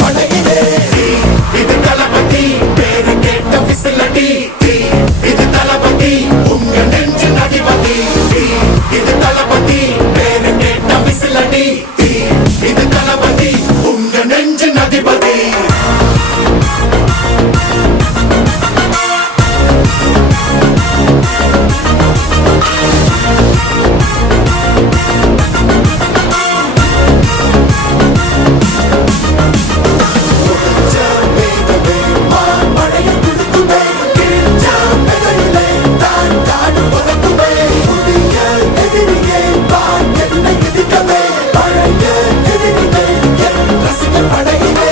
படையிலே இது தளபதி பேரு கேட்ட விசிலடி இது தளபதி உங்க நெஞ்சின் அதிபதி இது தளபதி பேரு கேட்ட விசிலடி இது தளபதி உங்க நெஞ்சின் அதிபதி